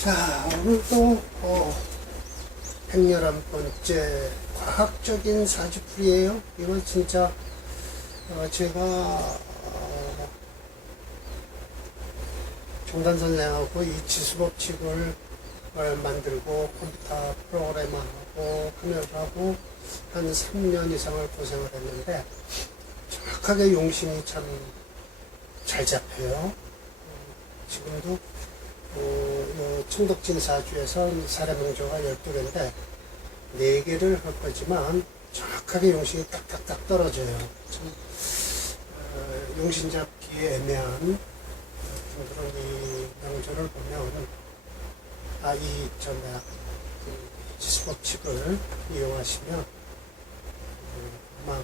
자, 오늘도 111번째 과학적인 사주풀이에요. 이건 진짜 제가 정단 선생하고 이 지수법칙을 만들고 컴퓨터 프로그래머하고 하느라고 한 3년 이상을 고생을 했는데 정확하게 용신이 참 잘 잡혀요. 지금도 청덕진 사주에서 사례명조가 12개인데 4개를 할 거지만 정확하게 용신이 딱딱딱 떨어져요. 참 용신 잡기에 애매한 그런 이 명조를 보면 지수법칙을 이용하시면 아마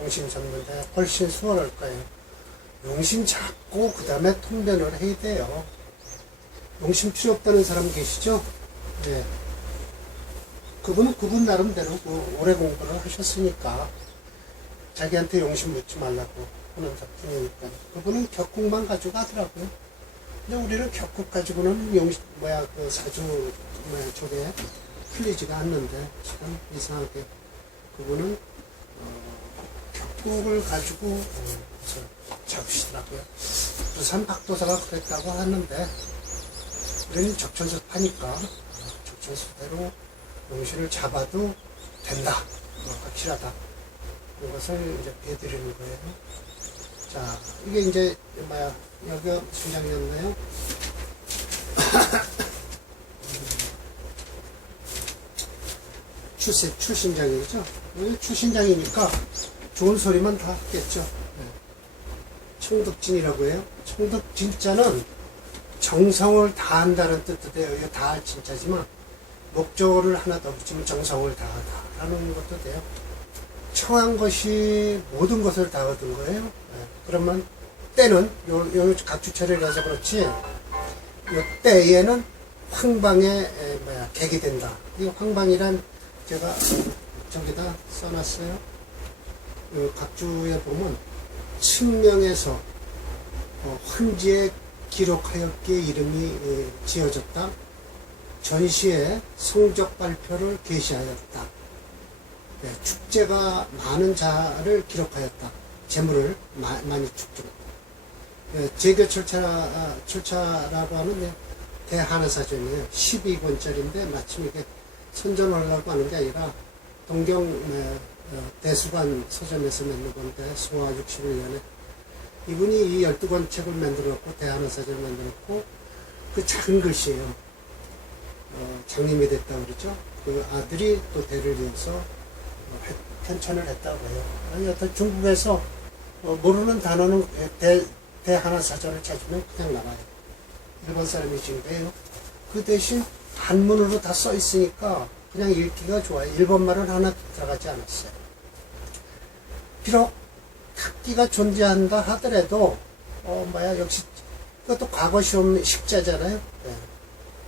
용신 잡는데 훨씬 수월할 거예요. 용신 잡고 그 다음에 통변을 해야 돼요. 용신 필요 없다는 사람 계시죠? 네. 그분은 그분 나름대로 오래 공부를 하셨으니까 자기한테 용신 묻지 말라고 하는 작품이니까 그분은 격국만 가지고 하더라고요. 근데 우리는 격국 가지고는 사주 쪽에 풀리지가 않는데 참 이상하게 그분은 격국을 가지고 잡으시더라고요. 부산 박도사가 그랬다고 하는데 우리는 적천수 파니까 적천수대로 용신을 잡아도 된다. 확실하다. 이것을 이제 배드리는 거예요. 자, 이게 이제 여기가 순장이었나요? 출신장이죠. 출신장이니까 좋은 소리만 다 했겠죠. 청덕진이라고 해요. 청덕진자는 정성을 다한다는 뜻도 돼요. 이거 다할 진짜지만 목적어를 하나 더 붙이면 정성을 다하다라는 것도 돼요. 청한 것이 모든 것을 다 얻은 거예요. 그러면 때는 요 각주철이라서 그렇지 요 때에는 황방에 객이 된다. 이 황방이란 제가 저기다 써놨어요. 각주에 보면 층명에서 황지에 기록하였기에 이름이 지어졌다. 전시에 성적 발표를 게시하였다. 축제가 많은 자를 기록하였다. 재물을 많이 축적했다. 제교 철차라고 하는 대하나사전이에요. 12권짜리인데 마침 이게 선전하려고 하는 게 아니라 동경 대수관 서점에서 만든 건데 소화 61년에 이분이 이 12권 책을 만들었고 대하나사전을 만들었고 그 작은 글씨예요. 장님이 됐다 그러죠. 그 아들이 또 대를 이어서 편찬을 했다고 해요. 여튼 중국에서 모르는 단어는 대하나사전을 찾으면 그냥 나와요. 일본 사람이 지은 거예요. 그 대신 한문으로 다 써 있으니까 그냥 읽기가 좋아요. 일본말은 하나 들어가지 않았어요. 비록 학기가 존재한다 하더라도 역시 그것도 과거 시험 식자잖아요. 네.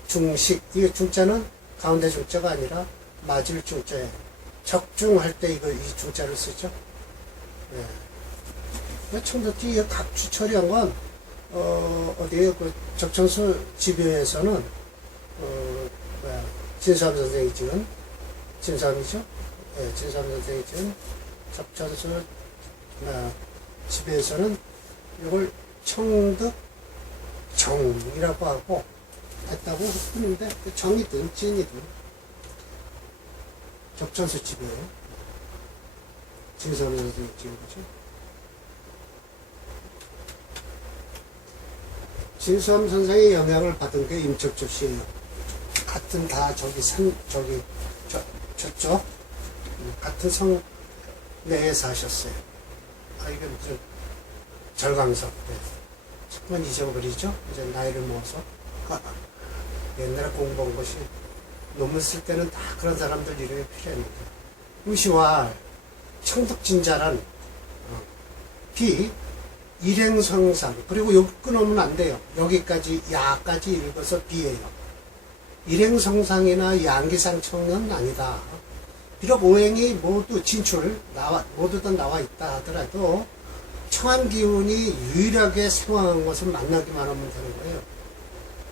중식, 이 중자는 가운데 중자가 아니라 맞을 중자예요. 적중할 때 이 중자를 쓰죠. 네. 청덕지 각주 처리한 건 어디에요? 그 적천수 집요에서는 진수함 선생이 지은 진수함이죠. 네, 진수함 선생이 지은 적천수 집에서는 이걸 청덕정이라고 하고 했다고 했는데 정이든 진이든 적천수 집이에요. 진수함 선생이 지은 거죠. 진수함 선생의 영향을 받은 게 임철조 씨예요. 같은 다 저쪽 같은 성 내에 사셨어요. 이게 무슨 절강석. 조금만 잊어버리죠. 이제 나이를 먹어서 옛날에 공부한 것이 논문 쓸 때는 다 그런 사람들 이름이 필요했는데 우시와 청덕진자란 일행성상 그리고 여기 끊으면 안 돼요. 여기까지 야까지 읽어서 비예요. 일행성상이나 양기상청은 아니다. 비록 오행이 모두 모두 다 나와 있다 하더라도 청한 기운이 유일하게 생황한 것을 만나기만 하면 되는 거예요.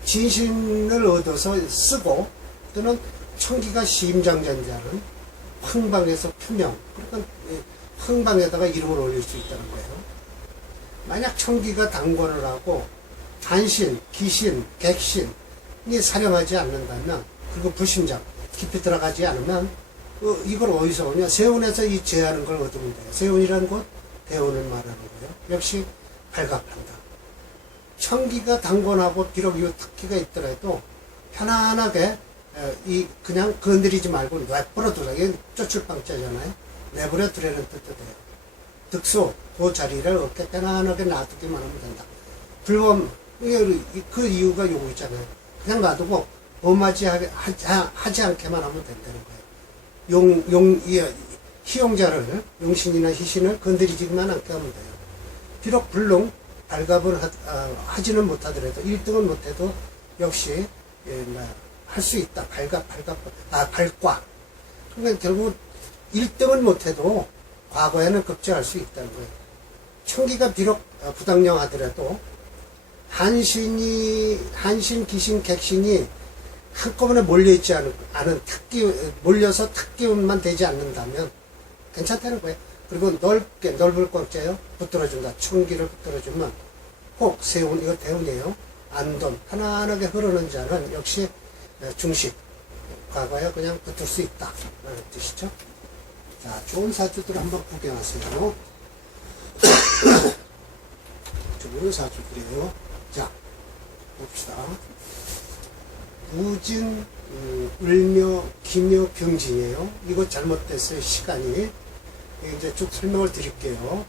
진신을 얻어서 쓰고 또는 청기가 심장전자는 황방에서 표명, 그러니까 황방에다가 이름을 올릴 수 있다는 거예요. 만약 청기가 당권을 하고 한신, 기신, 객신이 사령하지 않는다면, 그리고 불심장 깊이 들어가지 않으면 이걸 어디서 오냐? 세운에서 이 제하는 걸 얻으면 돼요. 세운이라는 곳 대운을 말하는 거예요. 역시 발갑한다. 청기가 당권하고 비록 이 특기가 있더라도 편안하게 그냥 건드리지 말고 내버려 두라. 이게 쫓을방자잖아요. 내버려 두라는 뜻이에요. 득소 그 자리를 어깨 편안하게 놔두기만 하면 된다. 불범 그 이유가 요거 있잖아요. 그냥 놔두고 범하지 하지 않게만 하면 된다는 거예요. 희용자를 용신이나 희신을 건드리지만 않게 하면 돼요. 비록 불능 발갑을 하지는 못하더라도 1등은 못해도 역시 할 수 있다. 발과. 그러니까 결국 1등은 못해도 과거에는 급제할 수 있다는 거예요. 청기가 비록 부당령하더라도 한신, 기신, 객신이 한꺼번에 몰려있지 않은 몰려서 특기운만 되지 않는다면 괜찮다는 거예요. 그리고 넓을 꽉째요. 붙들어준다. 청기를 붙들어주면 혹, 세운, 이거 대운이에요. 안돈, 편안하게 흐르는 자는 역시 중식, 과거에 그냥 붙을 수 있다. 라는 뜻이죠. 자, 좋은 사주들 한번 구경하세요. 좋은 사주들이에요. 자, 봅시다. 무진, 을묘, 기묘, 병진이에요. 이거 잘못됐어요. 시간이. 이제 쭉 설명을 드릴게요.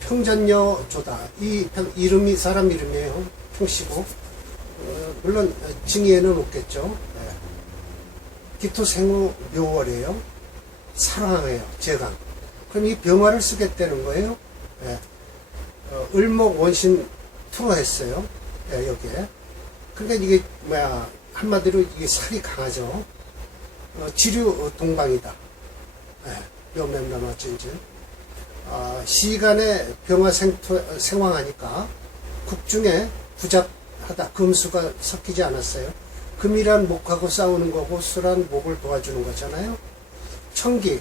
평전여 조다. 이름이 사람 이름이에요. 평시고. 물론 증의에는 없겠죠. 네. 기토생후 묘월이에요. 사랑해요. 제강. 그럼 이 병화를 쓰겠다는 거예요. 네. 을목 원신 투로 했어요. 네, 여기에. 그러니까 이게 한마디로 이게 살이 강하죠. 지류 동방이다. 네. 묘mem나마진지. 시간에 병화 생황하니까 국중에 부잡하다. 금수가 섞이지 않았어요. 금이란 목하고 싸우는 거고 수란 목을 도와주는 거잖아요. 청기,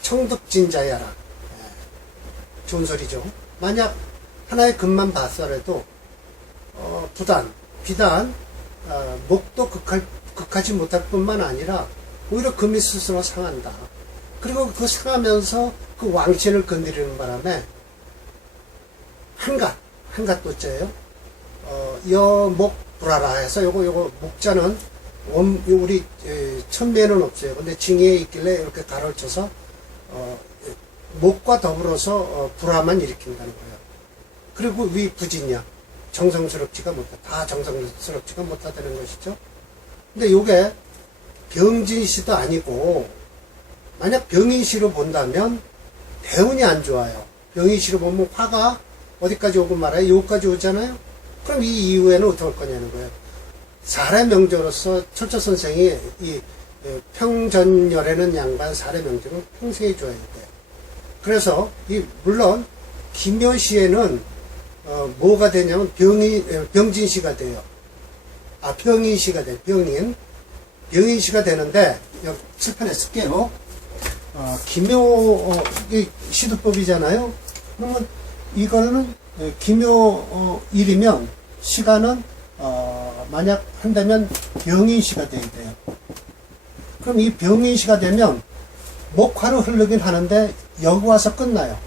청득진자야라. 네. 좋은 소리죠. 만약 하나의 금만 봤더라도 비단 목도 극하지 못할 뿐만 아니라 오히려 금이 스스로 상한다. 그리고 그 상하면서 그 왕신을 건드리는 바람에 한갓 도자예요. 여목 불하라 해서 요거 목자는 우리 천매는 없어요. 근데 징의에 있길래 이렇게 가로를 쳐서 목과 더불어서 불화만 일으킨다는 거예요. 그리고 위 부진이야. 정성스럽지가 못하다. 다 정성스럽지가 못하다는 것이죠. 근데 요게 병진시도 아니고 만약 병인시로 본다면 대운이 안 좋아요. 병인시로 보면 화가 어디까지 오고 말아요? 여기까지 오잖아요. 그럼 이 이후에는 어떻게 할 거냐는 거예요. 사례 명제로서 철저 선생이 이 평전열에는 양반 사례 명제를 평생에 줘야 돼요. 그래서 물론 기묘시에는 뭐가 되냐면 병진시가 돼요. 병인시가 돼요. 병인시가 되는데 여기 칠판에 쓸게요. 기묘 시두법이잖아요. 그러면 이거는 기묘일이면 시간은 만약 한다면 병인시가 돼야 돼요. 그럼 이 병인시가 되면 목화로 흐르긴 하는데 여기 와서 끝나요.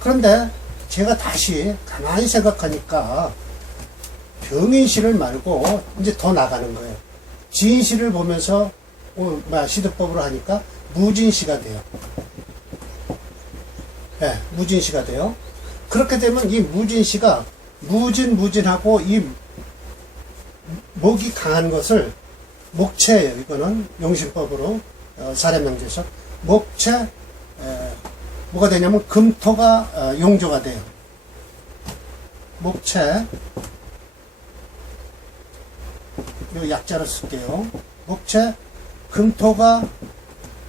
그런데 제가 다시 가만히 생각하니까 병인시를 말고 이제 더 나가는 거예요. 지인시를 보면서 시두법으로 하니까 무진시가 돼요. 네, 무진시가 돼요. 그렇게 되면 이 무진시가 무진하고 이 목이 강한 것을 목체예요. 이거는 용신법으로 사례명제에서 목체 뭐가 되냐면 금토가 용조가 돼요. 목체 요 약자로 쓸게요. 목체 금토가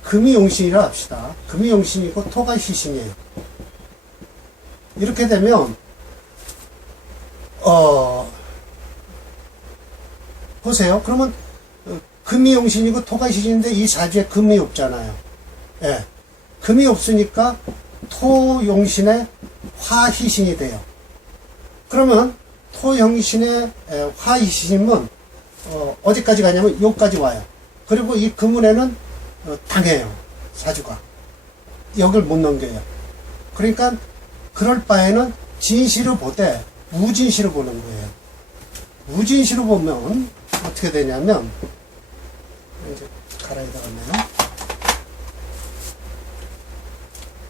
금이 용신이라 합시다. 금이 용신이고 토가 희신이에요. 이렇게 되면 보세요. 그러면 금이 용신이고 토가 시신인데 이 사주에 금이 없잖아요. 예. 금이 없으니까 토 용신의 화희신이 돼요. 그러면 토 용신의 화희신이면 어디까지 가냐면 여기까지 와요. 그리고 이 금운에는 당해요. 사주가. 여길 못 넘겨요. 그러니까 그럴 바에는 진시로 보되 무진시로 보는 거예요. 무진시로 보면 어떻게 되냐면 이제 가라이 들어갔네요.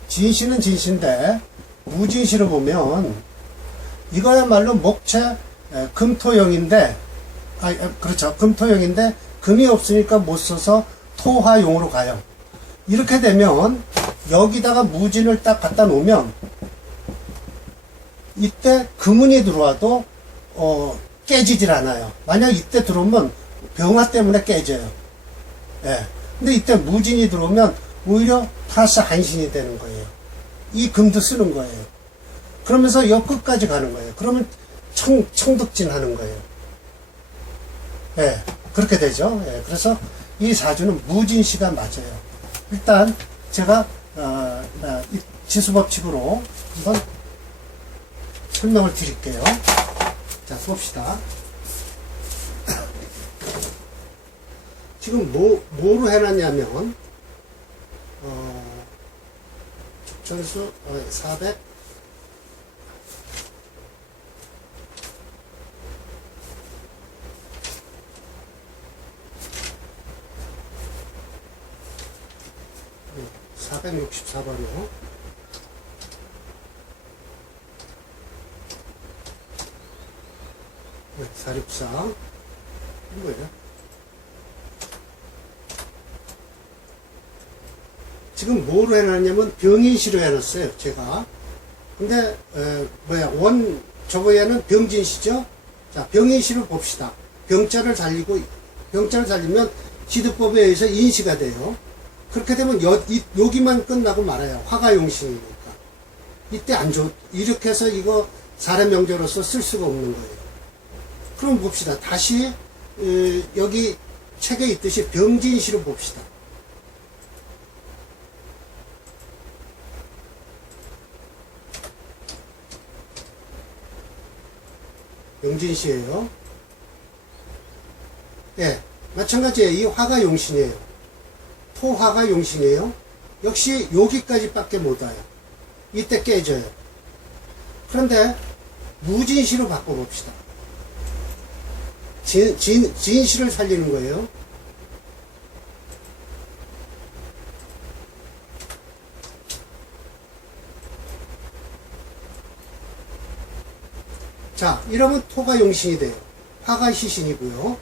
진시는 진시인데 무진시로 보면 이거야말로 목체 금토용인데 그렇죠. 금토용인데 금이 없으니까 못 써서 토화용으로 가요. 이렇게 되면 여기다가 무진을 딱 갖다 놓으면 이때 금운이 들어와도 깨지질 않아요. 만약 이때 들어오면 병화 때문에 깨져요. 예. 근데 이때 무진이 들어오면 오히려 플러스 한신이 되는 거예요. 이 금도 쓰는 거예요. 그러면서 여 끝까지 가는 거예요. 그러면 청득진 하는 거예요. 예. 그렇게 되죠. 예. 그래서 이 사주는 무진시가 맞아요. 일단 제가 이 지수법칙으로 한번 설명을 드릴게요. 자, 봅시다. 지금 뭐로 해놨냐면 적절수 400 464번이요. 네, 464. 이거예요. 지금 뭐로 해놨냐면 병인시로 해놨어요, 제가. 근데, 저거에는 병진시죠? 자, 병인시로 봅시다. 병자를 살리면 지도법에 의해서 인시가 돼요. 그렇게 되면 여기만 끝나고 말아요. 화가용신이니까. 이때 이렇게 해서 이거 사람 명제로서 쓸 수가 없는 거예요. 그럼 봅시다. 다시 여기 책에 있듯이 병진시로 봅시다. 병진시예요. 예, 마찬가지예요. 이 화가 용신이에요. 토화가 용신이에요. 역시 여기까지 밖에 못 와요. 이때 깨져요. 그런데 무진시로 바꿔봅시다. 진시를 살리는 거예요. 자, 이러면 토가 용신이 돼요. 화가 시신이고요.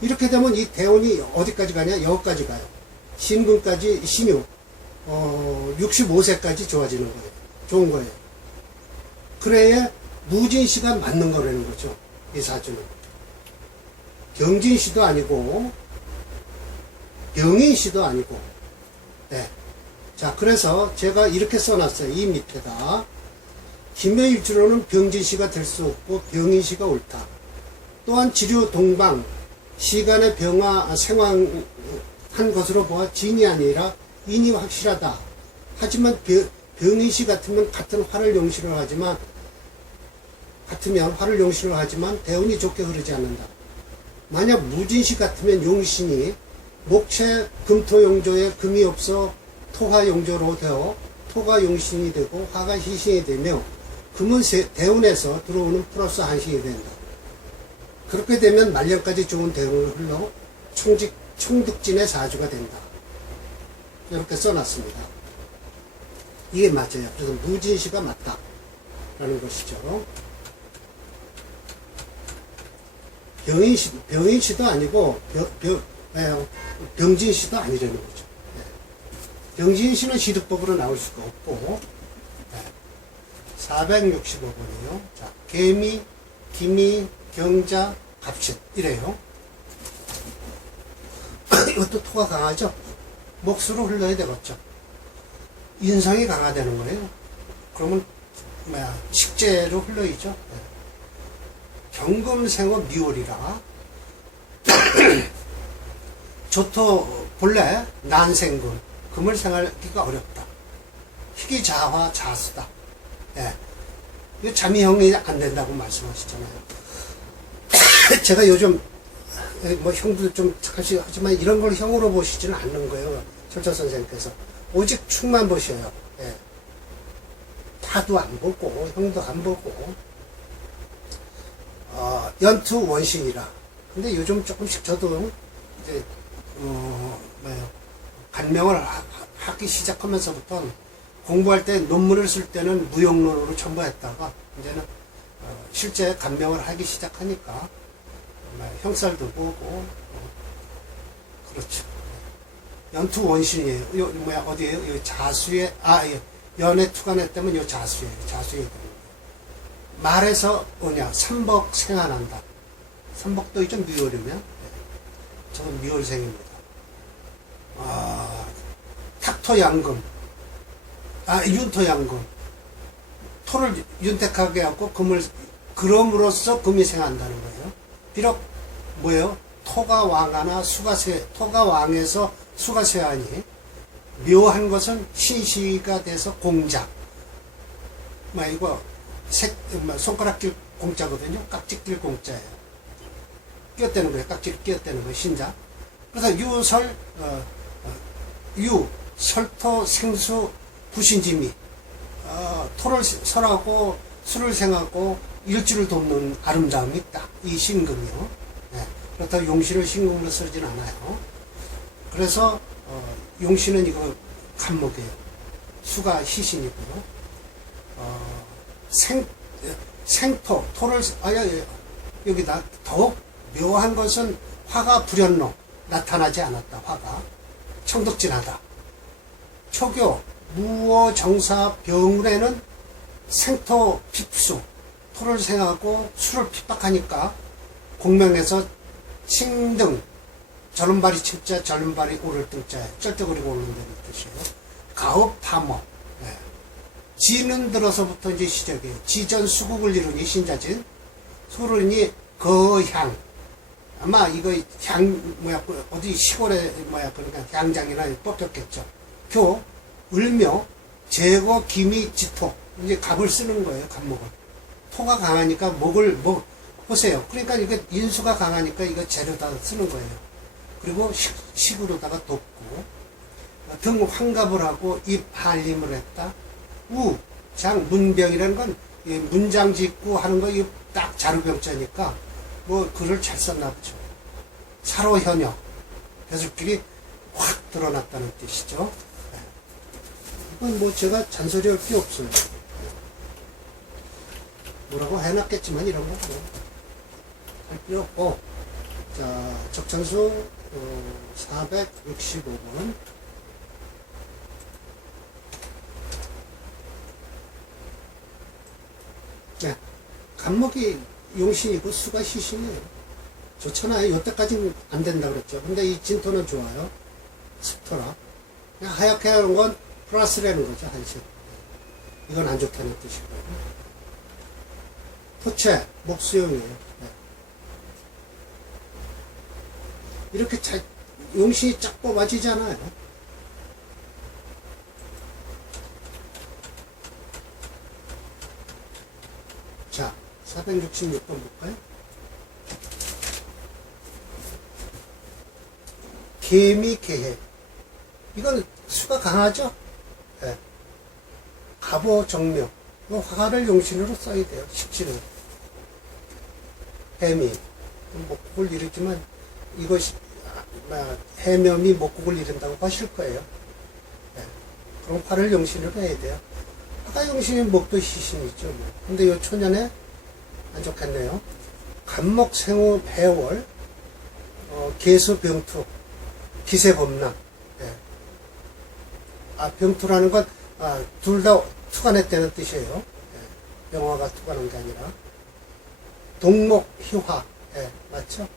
이렇게 되면 이 대운이 어디까지 가냐? 여기까지 가요. 신금까지, 신유, 65세까지 좋아지는 거예요. 좋은 거예요. 그래야 무진시가 맞는 거라는 거죠. 이 사주는. 경진시도 아니고, 병인시도 아니고, 네. 자, 그래서 제가 이렇게 써놨어요. 이 밑에다. 김해일주로는 병진시가 될 수 없고, 병인시가 옳다. 또한 지류 동방, 시간의 병화 생황, 한 것으로 보아 진이 아니라 인이 확실하다. 하지만 병인시 같으면 같은 화를 용신을 하지만 대운이 좋게 흐르지 않는다. 만약 무진시 같으면 용신이 목체 금토용조에 금이 없어 토화용조로 되어 토가 용신이 되고 화가 희신이 되며 금은 대운에서 들어오는 플러스 한신이 된다. 그렇게 되면 말년까지 좋은 대운을 흘러 총득진의 사주가 된다. 이렇게 써놨습니다. 이게 맞아요. 그래서 무진시가 맞다. 라는 것이죠. 병인시도 아니고, 병진시도 아니라는 거죠. 병진시는 시득법으로 나올 수가 없고, 465번이요. 자, 개미, 기미, 경자, 갑신. 이래요. 이것도 토가 강하죠? 목수로 흘러야 되겠죠? 인성이 강화되는 거예요. 그러면, 식재로 흘러야죠. 경금생업 미월이라 조토 본래 난생금, 금을 생하기가 어렵다. 희귀자화 자수다. 예. 이거 자미형이 안 된다고 말씀하시잖아요. 제가 요즘 뭐 형도 좀 하지만 이런 걸 형으로 보시지는 않는 거예요. 철철 선생님께서 오직 축만 보셔요. 예. 타도 안 보고 형도 안 보고 연투 원신이라. 근데 요즘 조금씩 저도 이제 간명을 하기 시작하면서부터 공부할 때 논문을 쓸 때는 무용론으로 첨부했다가 이제는 실제 간명을 하기 시작하니까 형살도 보고 그렇죠. 연투 원신이에요. 어디에요? 요 자수에 연애 투간에 때문에 요 자수예요. 자수에 되는 거예요. 말에서 삼복 생활한다. 삼복도 이좀 미월이면 저는 미월생입니다. 탁토양금, 윤토양금. 토를 윤택하게 하고 금을 그럼으로써 금이 생한다는 거예요. 비록 뭐예요? 토가 왕하나 토가 왕에서 수가 쇠하니 묘한 것은 신시가 돼서 공작. 이거 손가락질 공짜거든요. 깍지낄 공짜예요. 끼었다는 거예요. 깍지를 끼었다는 거예요. 신자. 그래서 설토, 생수, 부신지미. 토를 설하고 수를 생하고 일주를 돕는 아름다움이 있다. 이 신금이요. 네. 그렇다고 용신을 신금으로 쓰진 않아요. 그래서 용신은 이거 간목이에요. 수가 희신이고요. 생토, 토를 여기다 더욱 묘한 것은 화가 불현로 나타나지 않았다. 화가 청덕진하다. 초교 무어 정사 병운에는 생토 핍수 토를 생하고 수를 핍박하니까 공명에서 칭등 절름발이 칭자 절름발이 오를 등자에 쩔뚝거리고 오른다는 뜻이에요. 가업 탐어. 네. 지는 들어서부터 이제 시작이에요. 지전 수국을 이루니 신자진 수르니 거향. 아마 이거 어디 시골에 그러니까 향장이나 뽑혔겠죠. 교 을묘 제거 기미 지토. 이제 갑을 쓰는 거예요. 갑목을. 토가 강하니까 보세요. 그러니까 이거 인수가 강하니까 이거 재료다 쓰는 거예요. 그리고 식으로다가 돕고 등 환갑을 하고 입 한림을 했다. 장 문병이라는 건 문장 짓고 하는 거 이거 딱 자루병자니까 글을 잘 썼나 보죠. 사로현역 배술길이 확 드러났다는 뜻이죠. 이건 제가 잔소리할 게 없어요. 뭐라고 해놨겠지만 이런 거 할 필요 없고. 자, 적천수 465번. 네, 간목이 용신이고 수가 희신이에요. 좋잖아요. 여태까지는 안 된다 그랬죠. 근데 이 진토는 좋아요. 습토라. 그냥 하얗게 하는 건 플러스라는 거죠. 한식. 이건 안 좋다는 뜻이고요. 토채, 목수용이에요. 네. 이렇게 용신이 쫙 뽑아지잖아요. 자, 466번 볼까요? 개미, 개해. 이건 수가 강하죠? 네. 갑오, 정묘. 화를 용신으로 써야 돼요. 식지는. 해미. 목국을 이루지만 이것이 해면이 목국을 이룬다고 하실 거예요. 네. 그럼 화를 용신으로 해야 돼요. 화가 용신이 목도 희신이죠. 근데 요 초년에 안 좋겠네요. 간목, 생후, 해월, 계수, 병투, 기세범람. 네. 병투라는 건 둘 다 투간했다는 뜻이에요. 네. 영화가 투간한 게 아니라. 동목, 희화. 네. 맞죠?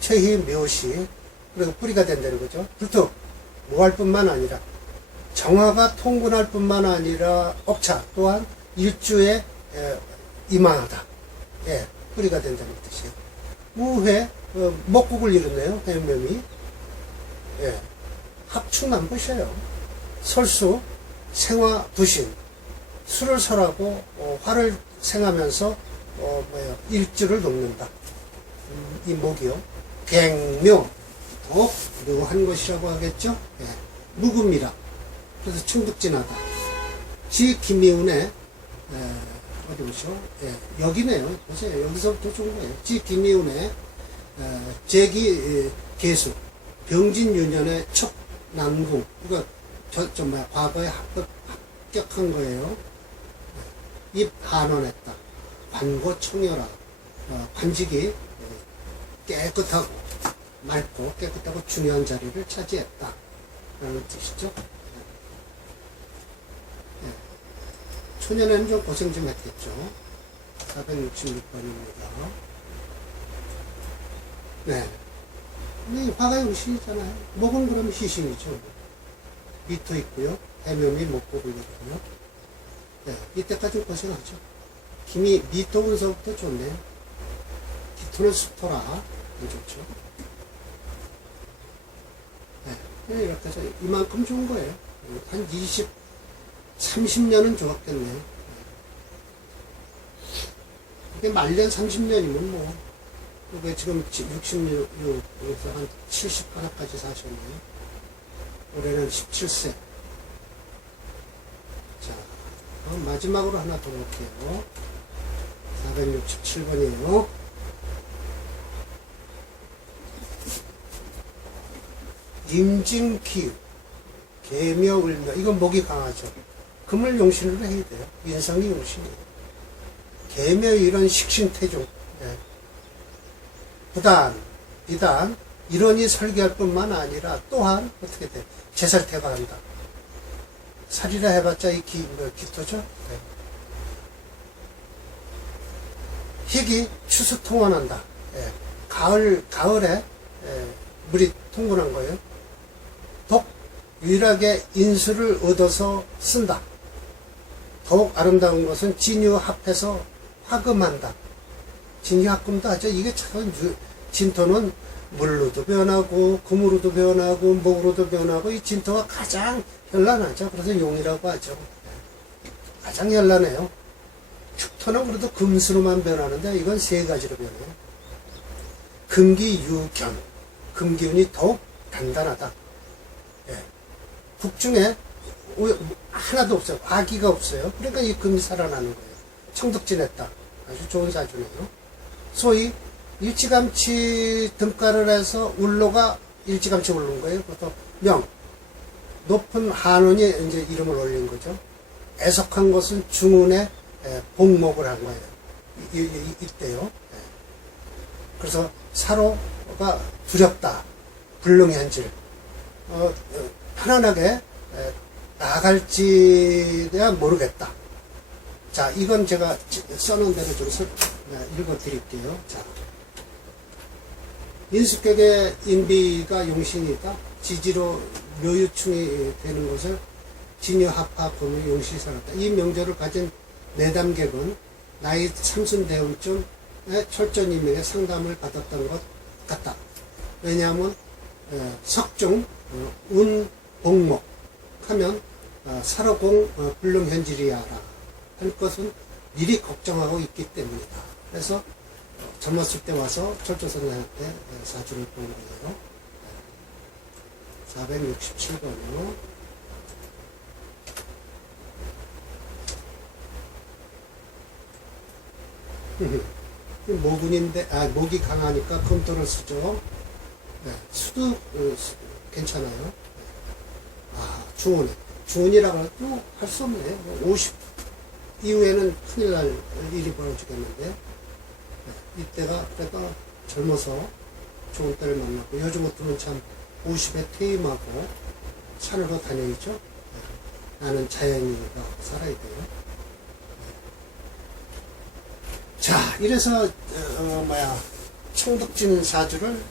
최희, 묘시. 그리고 뿌리가 된다는 거죠. 불특, 모할 뿐만 아니라 정화가 통근할 뿐만 아니라 억차 또한 일주에 임하하다. 예, 뿌리가 된다는 뜻이에요. 우회, 목국을 이루네요, 해묘미. 예. 합충남부셔요. 설수, 생화, 부신. 수를 설하고, 화를 생하면서, 일주를 놓는다. 이 목이요. 갱묘, 더 묘한 것이라고 하겠죠. 예. 묵음이라. 그래서 충북진하다. 지 김이운의, 어디 보시오? 예, 여기네요. 보세요. 여기서부터 좋은 거예요. 지 김이운의, 제기 개수. 병진 유년의 척 난궁. 이거, 과거에 합격한 거예요. 입 한원했다. 관고 청열하. 관직이 깨끗하고, 맑고, 깨끗하고 중요한 자리를 차지했다. 라는 뜻이죠. 초년에는 좀 고생 좀 했겠죠. 466번입니다. 네. 근데 화가 용신이잖아요. 목은 그럼 희신이죠. 미토 있고요. 해묘미 목복을 이루고요. 네. 이때까지 고생하죠. 김이 미토 운서부터 좋네요. 기토는 수토라. 안 좋죠. 네. 이렇게 해서 이만큼 좋은 거예요. 한 30년은 좋았겠네요. 이게 말년 30년이면 뭐, 이게 지금 66에서 한 70하나까지 사셨네요. 올해는 17세. 자, 마지막으로 하나 더 볼게요. 467번이에요. 임진기유, 계묘을묘. 이건 목이 강하죠. 금을 용신으로 해야 돼요. 인성이 용신이에요. 계묘 이런 식신태중. 네. 부단, 비단, 이론이 설계할 뿐만 아니라 또한 어떻게 돼? 제살태반한다. 살이라 해봤자 이 기토죠. 네. 희기 추수통원한다. 네. 가을에 물이 통분한 거예요. 독, 유일하게 인수를 얻어서 쓴다. 더욱 아름다운 것은 진유합해서 화금한다. 진유합금도 하죠. 이게 참, 진토는 물로도 변하고, 금으로도 변하고, 목으로도 변하고, 이 진토가 가장 현란하죠. 그래서 용이라고 하죠. 가장 현란해요. 축토는 그래도 금수로만 변하는데, 이건 세 가지로 변해요. 금기유견. 금기운이 더욱 단단하다. 예. 국중에 하나도 없어요. 아기가 없어요. 그러니까 이 금이 살아나는 거예요. 청득진했다. 아주 좋은 사주네요. 소위 일찌감치 등가를 해서 울로가 일찌감치 오른 거예요. 그것도 명. 높은 한운이 이제 이름을 올린 거죠. 애석한 것은 중운에 복목을 한 거예요. 이때요. 그래서 사로가 두렵다. 불능현질. 편안하게 나아갈지야 모르겠다. 자, 이건 제가 써놓은 대로 좀 읽어 드릴게요. 자, 인수격의 인비가 용신이다. 지지로 묘유충이 되는 것을 진유합하금의 용신이 살았다. 이 명절을 가진 내담객은 나이 삼순대운쯤에 철저님에게 상담을 받았던 것 같다. 왜냐하면 석중, 운, 복목 하면 살아공 불능현질이야라 할 것은 미리 걱정하고 있기 때문이다. 그래서 젊었을 때 와서 철조선생한테 사주를 본 거예요. 467번이요. 모군인데, 목이 강하니까 금토를 쓰죠. 네, 수도 괜찮아요. 중운이. 중운이라고 해도 할 수 없네요. 50 이후에는 큰일 날 일이 벌어지겠는데, 네, 이때가 그래도 젊어서 좋은 때를 만났고, 요즘 같으면 참 50에 퇴임하고 산으로 다녀있죠. 네, 나는 자연이가 살아야 돼요. 네. 자, 이래서 청득진 사주를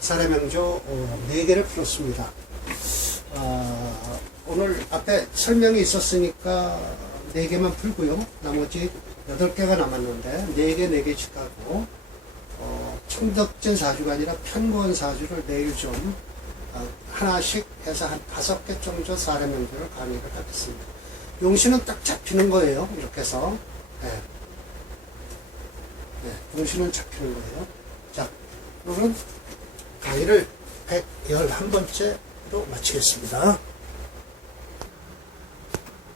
사례명조 4개를 풀었습니다. 오늘 앞에 설명이 있었으니까 4개만 풀고요. 나머지 8개가 남았는데 4개, 4개씩 하고 청덕제 사주가 아니라 편권 사주를 매일 좀 하나씩 해서 한 5개 정도 사례명들을 강의를 하겠습니다. 용신은 딱 잡히는 거예요. 이렇게 해서. 네. 네, 용신은 잡히는 거예요. 자, 오늘은 강의를 111번째로 마치겠습니다.